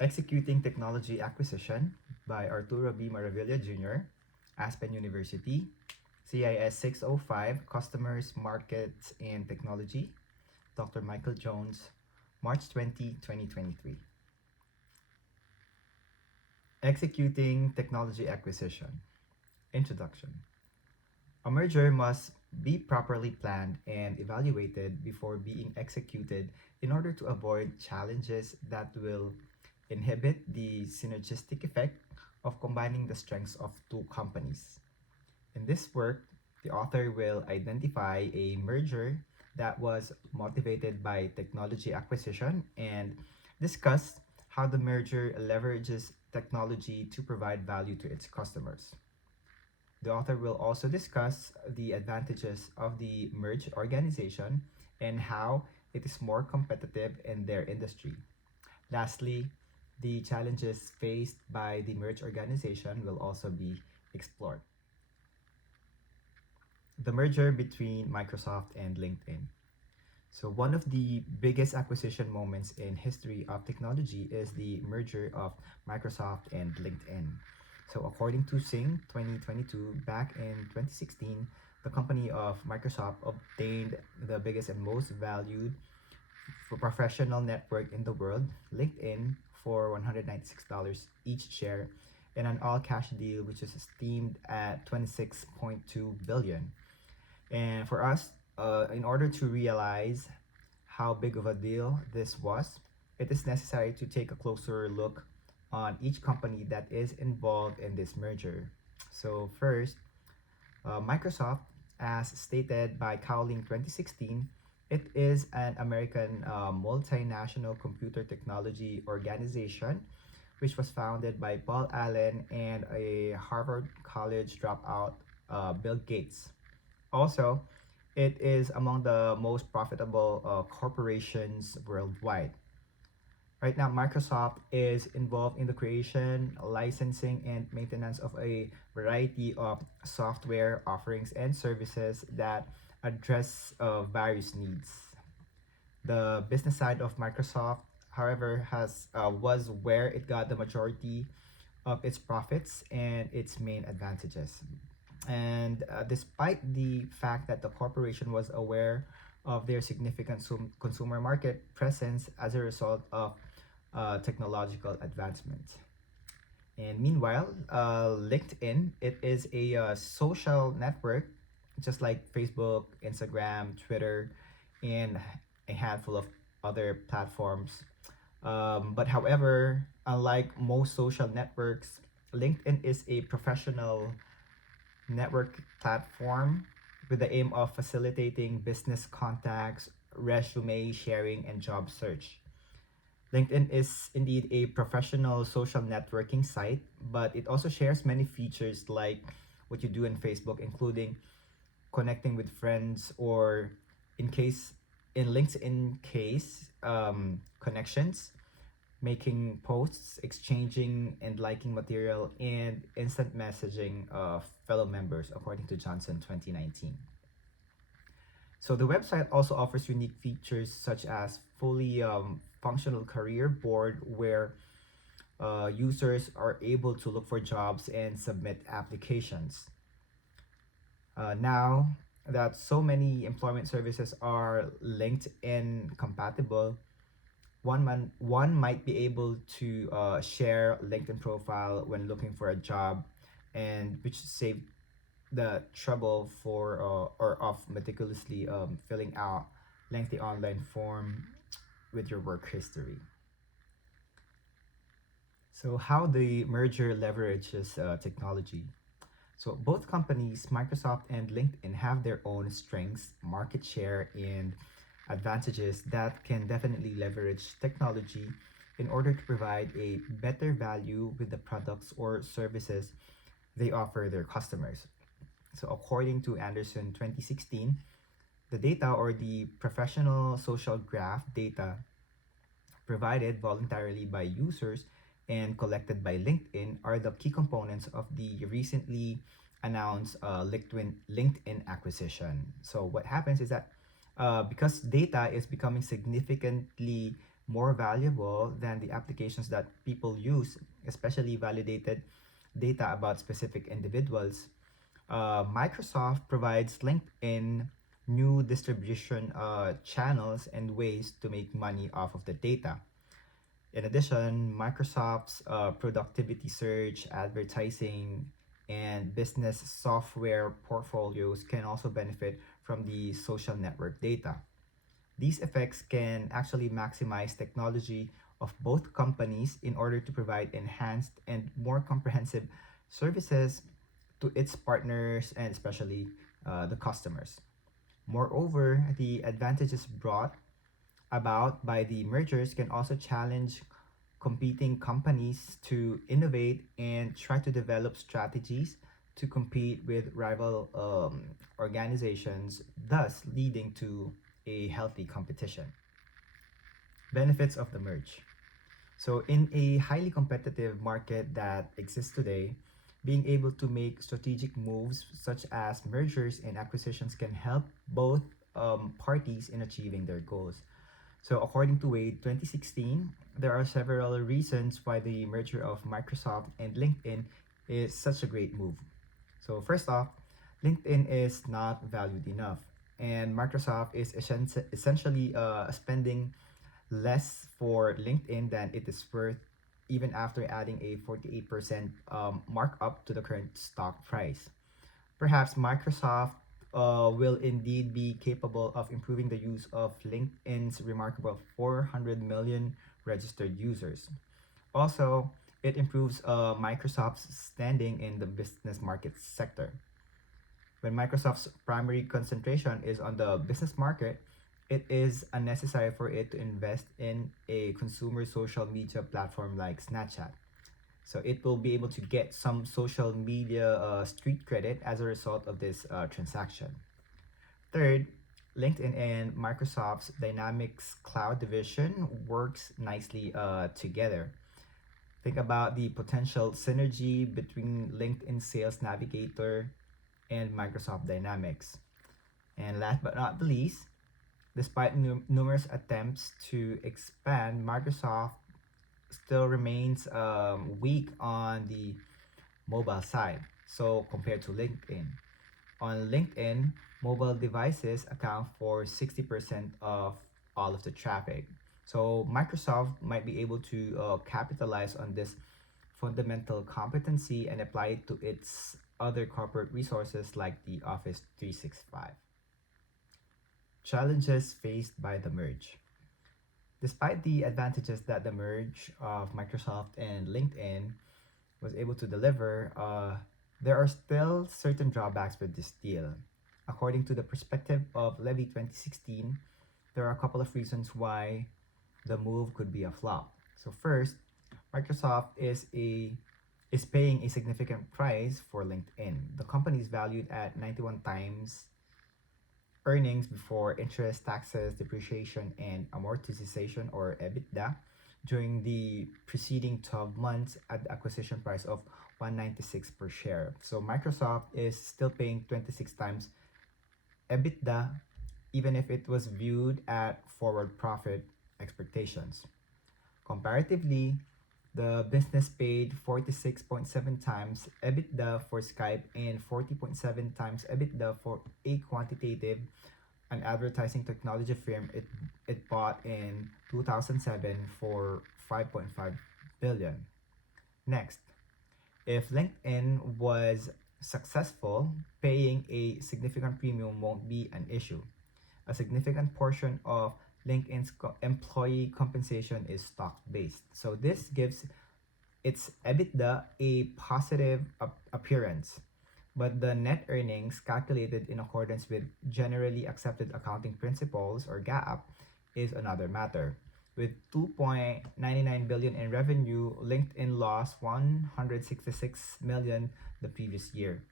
Executing Technology Acquisition by Arturo B. Maravilla Jr., Aspen University, CIS 605, Customers, Markets, and Technology, Dr. Michael Jones, March 20, 2023. Executing Technology Acquisition. Introduction. A merger must be properly planned and evaluated before being executed in order to avoid challenges that will inhibit the synergistic effect of combining the strengths of two companies. In this work, the author will identify a merger that was motivated by technology acquisition and discuss how the merger leverages technology to provide value to its customers. The author will also discuss the advantages of the merged organization and how it is more competitive in their industry. Lastly, the challenges faced by the merged organization will also be explored. The merger between Microsoft and LinkedIn. So one of the biggest acquisition moments in history of technology is the merger of Microsoft and LinkedIn. So according to Sing 2022, back in 2016, the company of Microsoft obtained the biggest and most valued for professional network in the world, LinkedIn, for $196 each share in an all-cash deal which is esteemed at 26.2 billion. And for us, in order to realize how big of a deal this was, it is necessary to take a closer look on each company that is involved in this merger. So first, Microsoft, as stated by Cowling 2016, it is an American multinational computer technology organization which was founded by Paul Allen and a Harvard College dropout, Bill Gates. Also, it is among the most profitable corporations worldwide. Right now, Microsoft is involved in the creation, licensing, and maintenance of a variety of software offerings and services that address various needs. The business side of Microsoft, however, has was where it got the majority of its profits and its main advantages. And despite the fact that the corporation was aware of their significant consumer market presence as a result of technological advancement. And meanwhile, LinkedIn, it is a social network, just like Facebook, Instagram, Twitter, and a handful of other platforms. But however, unlike most social networks, LinkedIn is a professional network platform with the aim of facilitating business contacts, resume sharing, and job search. LinkedIn is indeed a professional social networking site, but it also shares many features like what you do in Facebook, including connecting with friends or in case in LinkedIn case connections, making posts, exchanging and liking material, and instant messaging of fellow members, according to Johnson 2019. So the website also offers unique features such as fully functional career board where users are able to look for jobs and submit applications. Now that so many employment services are LinkedIn compatible, one might be able to share LinkedIn profile when looking for a job, and which save the trouble for or of meticulously filling out lengthy online form with your work history. So how the merger leverages technology. So both companies, Microsoft and LinkedIn, have their own strengths, market share, and advantages that can definitely leverage technology in order to provide a better value with the products or services they offer their customers. So according to Anderson 2016, the data or the professional social graph data provided voluntarily by users and collected by LinkedIn are the key components of the recently announced LinkedIn acquisition. So what happens is that because data is becoming significantly more valuable than the applications that people use, especially validated data about specific individuals. Microsoft provides LinkedIn new distribution channels and ways to make money off of the data. In addition, Microsoft's productivity search, advertising, and business software portfolios can also benefit from the social network data. These effects can actually maximize technology of both companies in order to provide enhanced and more comprehensive services to its partners and especially the customers. Moreover, the advantages brought about by the mergers can also challenge competing companies to innovate and try to develop strategies to compete with rival organizations, thus leading to a healthy competition. Benefits of the merge. So, in a highly competitive market that exists today, being able to make strategic moves such as mergers and acquisitions can help both parties in achieving their goals. So, according to a 2016, there are several reasons why the merger of Microsoft and LinkedIn is such a great move. So, first off, LinkedIn is not valued enough, and Microsoft is essentially spending less for LinkedIn than it is worth, even after adding a 48% markup to the current stock price. Perhaps Microsoft will indeed be capable of improving the use of LinkedIn's remarkable 400 million registered users. Also, it improves Microsoft's standing in the business market sector. When Microsoft's primary concentration is on the business market, it is unnecessary for it to invest in a consumer social media platform like Snapchat. So it will be able to get some social media street credit as a result of this transaction. Third, LinkedIn and Microsoft's Dynamics Cloud division works nicely together. Think about the potential synergy between LinkedIn Sales Navigator and Microsoft Dynamics. And last but not the least, despite numerous attempts to expand, Microsoft still remains weak on the mobile side. So compared to LinkedIn, on LinkedIn, mobile devices account for 60% of all of the traffic. So Microsoft might be able to capitalize on this fundamental competency and apply it to its other corporate resources like the Office 365. Challenges faced by the merge. Despite the advantages that the merge of Microsoft and LinkedIn was able to deliver, there are still certain drawbacks with this deal. According to the perspective of Levy 2016, there are a couple of reasons why the move could be a flop. So first, Microsoft is paying a significant price for LinkedIn. The company is valued at 91 times earnings before interest, taxes, depreciation, and amortization or EBITDA during the preceding 12 months at the acquisition price of 196 per share. So Microsoft is still paying 26 times EBITDA even if it was viewed at forward profit expectations. Comparatively, the business paid 46.7 times EBITDA for Skype and 40.7 times EBITDA for a quantitative an advertising technology firm it bought in 2007 for 5.5 billion. Next, if LinkedIn was successful, paying a significant premium won't be an issue. A significant portion of LinkedIn's employee compensation is stock based. So this gives its EBITDA a positive appearance, but the net earnings calculated in accordance with generally accepted accounting principles or GAAP is another matter. With 2.99 billion in revenue, LinkedIn lost 166 million the previous year.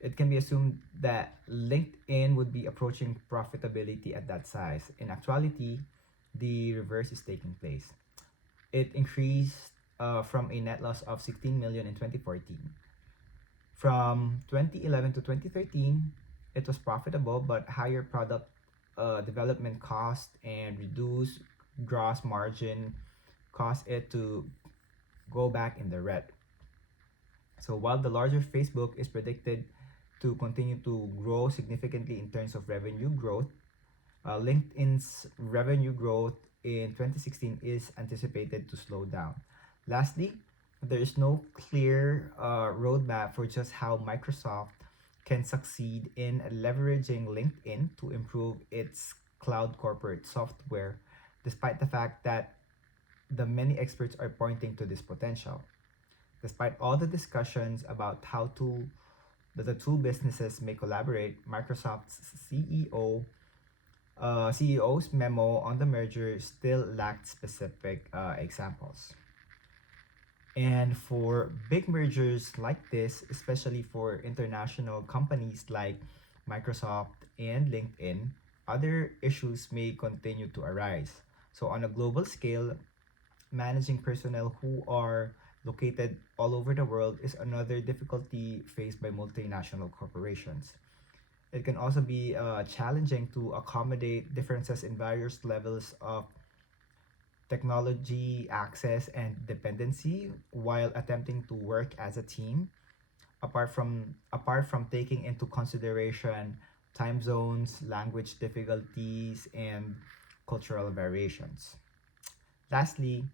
It can be assumed that LinkedIn would be approaching profitability at that size. In actuality, the reverse is taking place. It increased from a net loss of 16 million in 2014. From 2011 to 2013, it was profitable, but higher product development cost and reduced gross margin caused it to go back in the red. So while the larger Facebook is predicted to continue to grow significantly in terms of revenue growth, LinkedIn's revenue growth in 2016 is anticipated to slow down. Lastly, there is no clear roadmap for just how Microsoft can succeed in leveraging LinkedIn to improve its cloud corporate software, despite the fact that the many experts are pointing to this potential. Despite all the discussions about how the two businesses may collaborate, Microsoft's CEO's memo on the merger still lacked specific examples. And for big mergers like this, especially for international companies like Microsoft and LinkedIn, other issues may continue to arise. So, on a global scale, managing personnel who are located all over the world is another difficulty faced by multinational corporations. It can also be challenging to accommodate differences in various levels of technology access and dependency while attempting to work as a team, apart from taking into consideration time zones, language difficulties, and cultural variations. Lastly,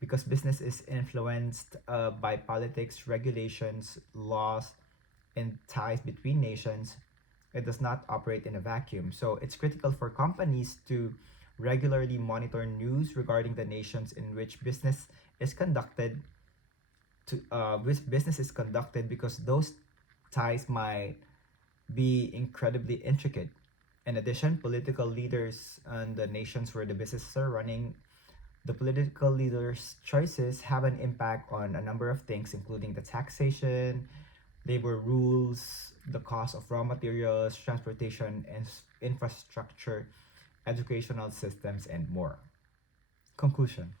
because business is influenced by politics, regulations, laws, and ties between nations, it does not operate in a vacuum. So it's critical for companies to regularly monitor news regarding the nations in which business is conducted, because those ties might be incredibly intricate. In addition, political leaders and the nations where the businesses are running, the political leaders' choices have an impact on a number of things, including the taxation, labor rules, the cost of raw materials, transportation and infrastructure, educational systems, and more. Conclusion.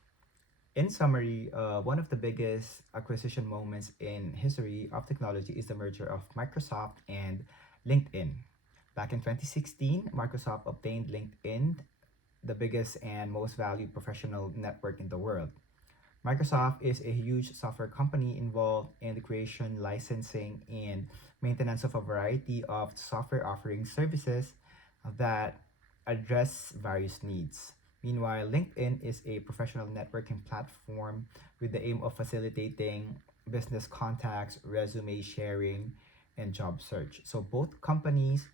In summary, one of the biggest acquisition moments in history of technology is the merger of Microsoft and LinkedIn. Back in 2016, Microsoft obtained LinkedIn, the biggest and most valued professional network in the world. Microsoft is a huge software company involved in the creation, licensing, and maintenance of a variety of software offering services that address various needs. Meanwhile, LinkedIn is a professional networking platform with the aim of facilitating business contacts, resume sharing, and job search. So both companies,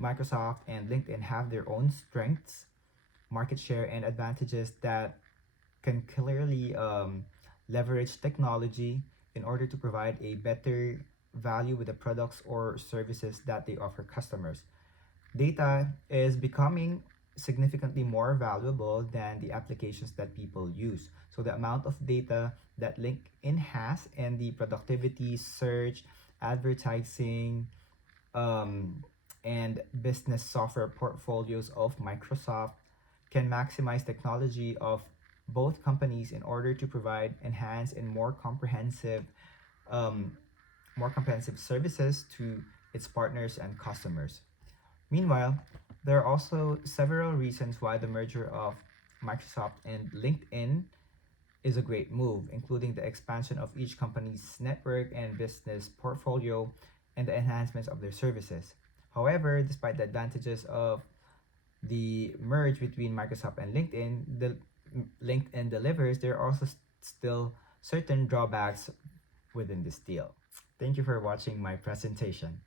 Microsoft and LinkedIn, have their own strengths, market share, and advantages that can clearly leverage technology in order to provide a better value with the products or services that they offer customers. Data is becoming significantly more valuable than the applications that people use. So the amount of data that LinkedIn has and the productivity, search, advertising, um, and business software portfolios of Microsoft can maximize technology of both companies in order to provide enhanced and um, more comprehensive services to its partners and customers. Meanwhile, there are also several reasons why the merger of Microsoft and LinkedIn is a great move, including the expansion of each company's network and business portfolio and the enhancements of their services. However, despite the advantages of the merge between Microsoft and LinkedIn, the LinkedIn delivers, there are also still certain drawbacks within this deal. Thank you for watching my presentation.